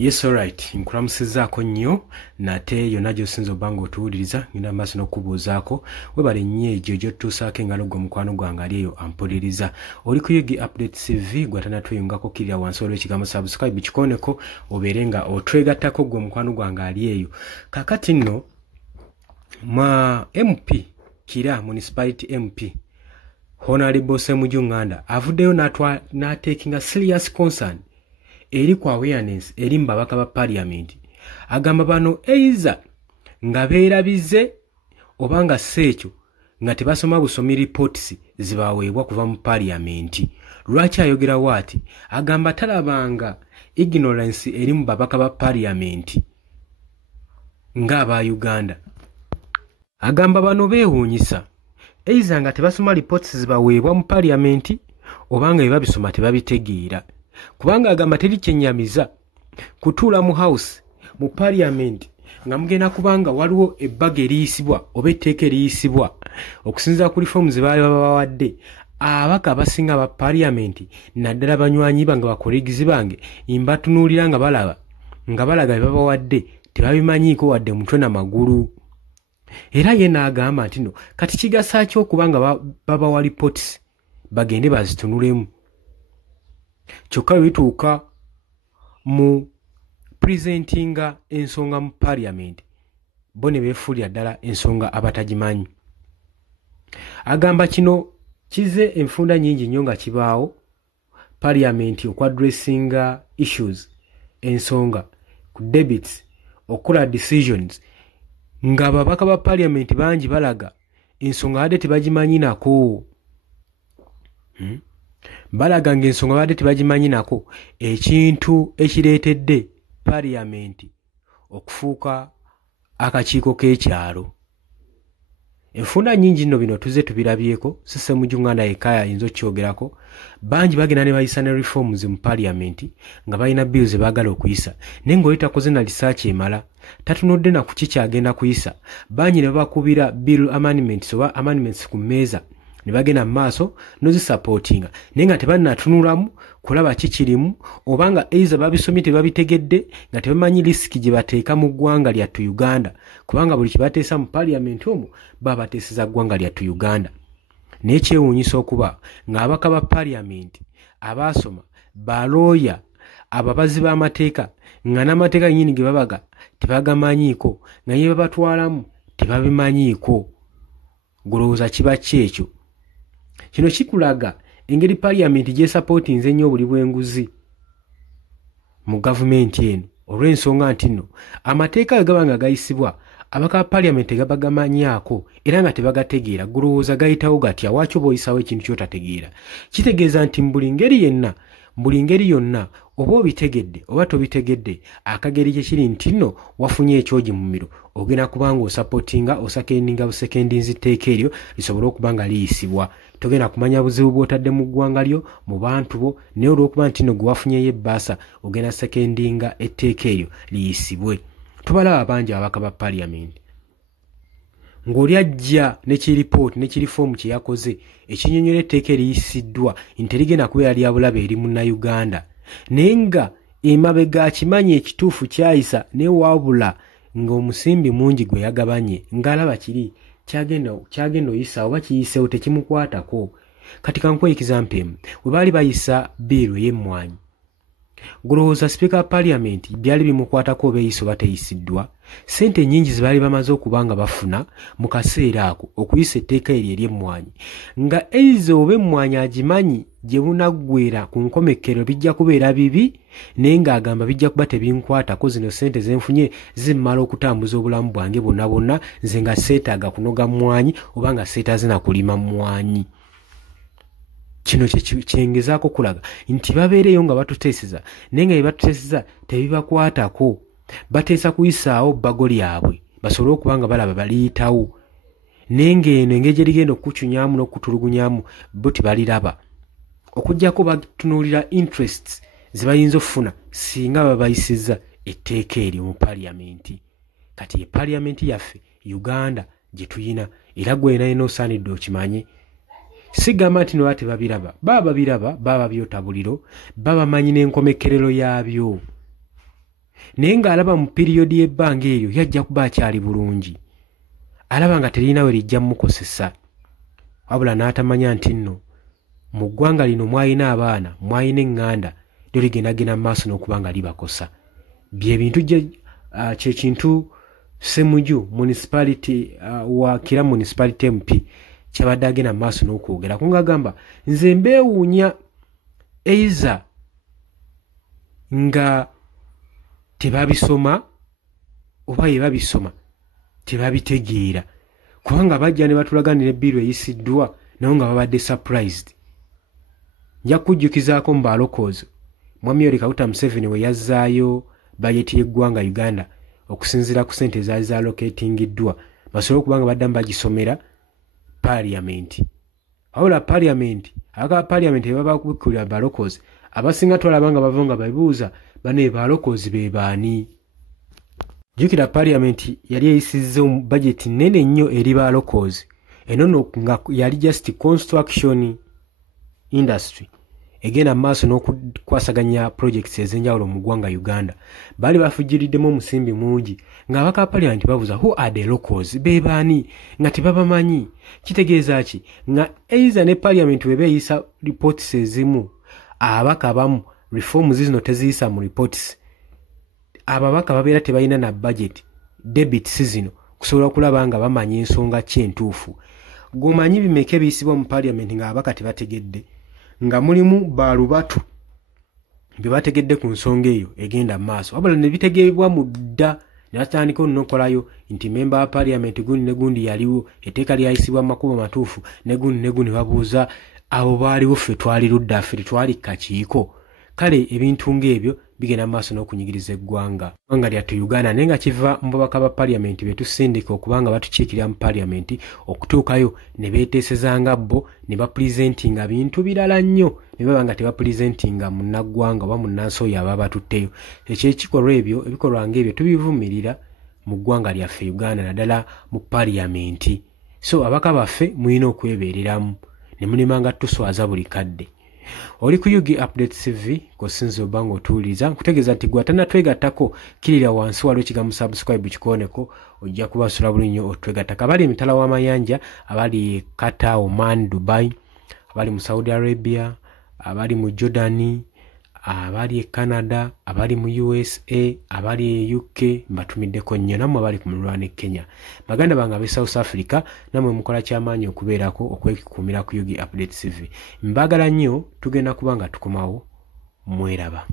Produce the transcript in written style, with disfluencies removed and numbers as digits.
Yes, alright. Nkulamusizzaako nnyo nate yonna gy'osinza obanga otuwuliriza ngenda maaso n'okubuuzaako webale nnyo egyo gy'otutuusaako engalo gwe mukwano gwange ali eyo ampuliriza. Oli ku Yugi Update TV gwatanatweyungako kirira wansi olw'ekigambo subscribe kikoneko obeere nga otwegattako gwe mukwano gwange ali eyo. Kakati nno ma MP Kira Municipality MP Honorable Ssemujju Nganda avuddeyo n'atekinga serious concern eri kwa awareness eri mbabaka ba parliament agamba bano eiza nga beerabize obanga seekyo nga tebasoma busomi reports zibaweebwa kuva mu parliament. Lwaki ayogera wati agamba talabanga ignorance eri mbabaka ba parliament nga aba Uganda. Agamba bano beewuunyisa eiza nga tebasoma reports zibaweebwa mu parliament obanga ebabisoma tebabitegeera. Kubanga agamba teri kyennyamiza kutuula mu house mu parliament nga mugenda kubanga waliwo ebbaga eriyisibwa oba etteeka eriyisibwa okusinziira ku reforms baali babawadde abaka abasinga ba parliament naddala banywanyi bange bakolegizi bange mbatunuulira nga balaba nga balaga bye babawadde tebabimanyiiko wadde mutwe na magulu. Era ye n'agamba nti no kati kigasa ki okubanga babawa reports bagende bazitunulemu. Kyokka bituuka mu presentinga ensonga mu parliament bo ne beefuulira ddala ensonga abatagimanyi. Agamba kino kize enfunda nnyingi nnyo nga kibaawo parliament okwadressinga issues ensonga ku debits okukola decisions nga ababaka ba parliament bangi balaga ensonga wadde tebagimanyi nako. Balaga ng'ensonga badde tebagimanyi nako ekintu ekireetedde parliament okufuuka akakiiko k'ekyalo. Enfunda nnyingi nno bino tuze tubirabyeko Ssemujju Nganda yekka ayinza okyogerako. Bangi bagenda ne bayisa ne reforms mu parliament nga balina bills baagala okuyisa naye ng'oli takoze na research emala tatunudde na ku kikyagenda kuyisa. Bangi ne bakubira bill amendments oba amendments ku mmeeza ne bagenda mu maaso nozisupportinga naye nga tebannatunulamu kulaba kikirimu obanga eiza babisomye tebabitegedde nga tebamanyi risiki gye bateeka mu ggwanga lyattu Uganda kubanga buli kibateesa mu parliament omwo baba bateeseza ggwanga lyattu Uganda. Naye kyewuunyisa okuba ng'abaka ba parliament abaasoma balooya ababazi b'amateeka nga n'amateeka nnyini ge babaga tebagamanyiiko nga ye babatwalamu tebabimanyiiko. Golowooza kiba kyekyo. Kino kikulaga engeri parliament gyesupportinze nnyo buli bw'enguzi mu gavumenti eno olw'ensonga nti nno amateeka agaba nga gayisibwa abaka ba parliament gabagamanyaako era nga tebagategeera. Gulowooza gayitawo gatya waaki oba oyisawo ekintu kyotategeera. Kitegeeza nti mbuli ngeri yonna oba obitegedde oba tobitegedde akageri gye kiri nti nno wafunye ekyogi mu miro ogenda kubanga osupportinga osakendinga busekendinzi tteeka eryo lisobole okuba nga liyisibwa. Togenda kumanya buzibu bw'otadde mu ggwanga lyo mu bantu bo naye olw'okuba nti nno gwe wafunyeyo ebbaasa ogenda sekendinga etteeka eryo liyisibwe. Tubalaba bangi ababaka ba parliament ng'oli ajja ne kiripoti ne kirifoomu kye yakoze ekinnyonnyola etteeka eriyisiddwa nti terigenda kubeera lya bulabe eri munnayuganda naye nga emabega akimanyi ekituufu kyayisa naye wabula ng'omusimbi mungi gwe yagabanye ng'alaba kiri kyagenda oyisa oba kiyiseewo tekimukwatako. Kati kankuwa example emu bwe baali bayisa biiru ey'emmwanyi gulowooza sipiika wa parliament byali bimukwatako oba eyisa oba teyisiddwa. Ssente nnyingi ze baali bamaze okuba nga bafuna mu kaseera ako okuyisa etteeka eryo ery'emmwanyi nga eiza oba emmwanyi agimanyi gye bunaggweera ku nkomekkero bijja kubeera bibi naye ng'agamba bijja kuba tebinkwatako zino ssente zenfunye zimmala okutambuza obulamu bwange bwonna bwonna nze nga seetaaga kunoga mmwanyi oba nga seetaaze na kulima mmwanyi. Kino kyengezaako kulaga nti babeereyo nga batuteeseza naye nga bye batuteeseza tebibakwatako. Bateesa kuyisaawo bbago lyabwe basobole okuba nga balaba baliyitawo naye ng'eno engeri gye ligenda okukucunyamu n'okutulugunyamu bo tebaliraba okuggyako batunuulira interests ze bayinza okufuna singa babayisizza etteeka eryo mu parliament. Kati parliament yaffe Uganda gye tuyina era gwe naye osaanidde okimanye. Sigamba nti no tebabiraba baba babiraba baba babyotabuliro baba manyi n'enkomekerero yaabyo. naye ng'alaba mu piriyodi y'ebbanga eryo yajja kuba akyali bulungi, alaba nga terina we lijja mukosesa, wabula n'atamanya nti nno mu ggwanga lino mwalina abaana, mwalina eŋŋanda lyo ligendagenda mu maaso n'okuba nga libakosa. bye bintu kye kintu Ssemujju municipality wa Kira municipality MP kyabadde agenda mu maaso n'okwogera kungagamba nze mbeewuunya eiza nga tebabisoma oba ye babisoma tebabitegeera, kubanga bajja ne batulaganira ebbiru eyisiddwa nawo nga babadde surprised. Nja kujjukizaako mu balokozi Mwami Yoweri Kaguta Museveni we yazzaayo bajeti y'eggwanga Uganda okusinziira ku ssente ezaali zalocatingiddwa basobole okuba nga baddamu bagisomera Parliament. Wabula Parliament, abaka Parliament baba kubikkulira balokozi abasinga twalaba nga bava nga babuuza bane balokozi be baani. Jjukira Parliament yali eyisizza budget nnene nnyo eri balokozi, eno nga yali just construction industry egenda maaso n'okukwasaganya projects ez'enjawulo mu ggwanga Uganda. Baali bafujjiriddemu omusimbi mungi ng'abaka Parliament babuuza who are the locals, be baani nga tebabamanyi. Kitegeeza ki? Nga eiza ne Parliament we beeyisa reports ezimu, ababaka abamu reforms zino teziyisa mu reports, ababaka babeera tebalina na budget debits zino kusobola okulaba nga bamanya ensonga ki entuufu. Gomanyi bimeka ebiyisibwa mu Parliament nga ababaka tebategedde, nga mulimu balubatu bye bategedde ku nsonga eyo egenda mu maaso, wabula ne bitegeebwa mu dda ne batandika onnokolayo nti memba wa Parliament gundi ne gundi yaliwo, etteeka lyayisibwa mu makubo matuufu ne gundi babuuza abo baaliwo ffe twali ludda, ffe tetwali kakiiko. Kale ebintu ng'ebyo bigenda mu maaso n'okunyigiriza eggwanga lyattu Uganda, naye nga kiva mu babaka ba Parliament be tusindika okuba nga batukiikirira mu Parliament okutuukayo ne beeteesezanga bo ne bapulizentinga bintu birala nnyo, ne baba nga tebapulizentinga munnaggwanga oba munnansi oyo aba batutteyo. Ekyekikolwa ebyo, ebikolwa ng'ebyo tubivumirira mu ggwanga lyaffe Uganda, naddala mu Parliament. So abaka baffe mulina okwebeereramu, ne mulima nga tuswaza buli kadde. Oli ku Yugi Update TV kosinzo bango otuuliza nkutegeeza nti gwe atannatwegattako kirira wansi waliwo ekigambo subscribe kikooneko, ojja kubasula buli nnyo otwegattako. Abali emitala w'amayanja, abali Qatar, Oman, Dubai, abali mu Saudi Arabia, abali mu Jordan, abali e Canada, abali mu USA, abali e UK, mbatumiddeko nnyo. Nammwe abali ku mulwana e Kenya, baganda bange ab'e South Africa, nammwe mukola kyamaanyi okubeerako okwekuumira ku Yugi Update TV. Mbagala nnyo, tugenda kuba nga tukomawo. Mweraba.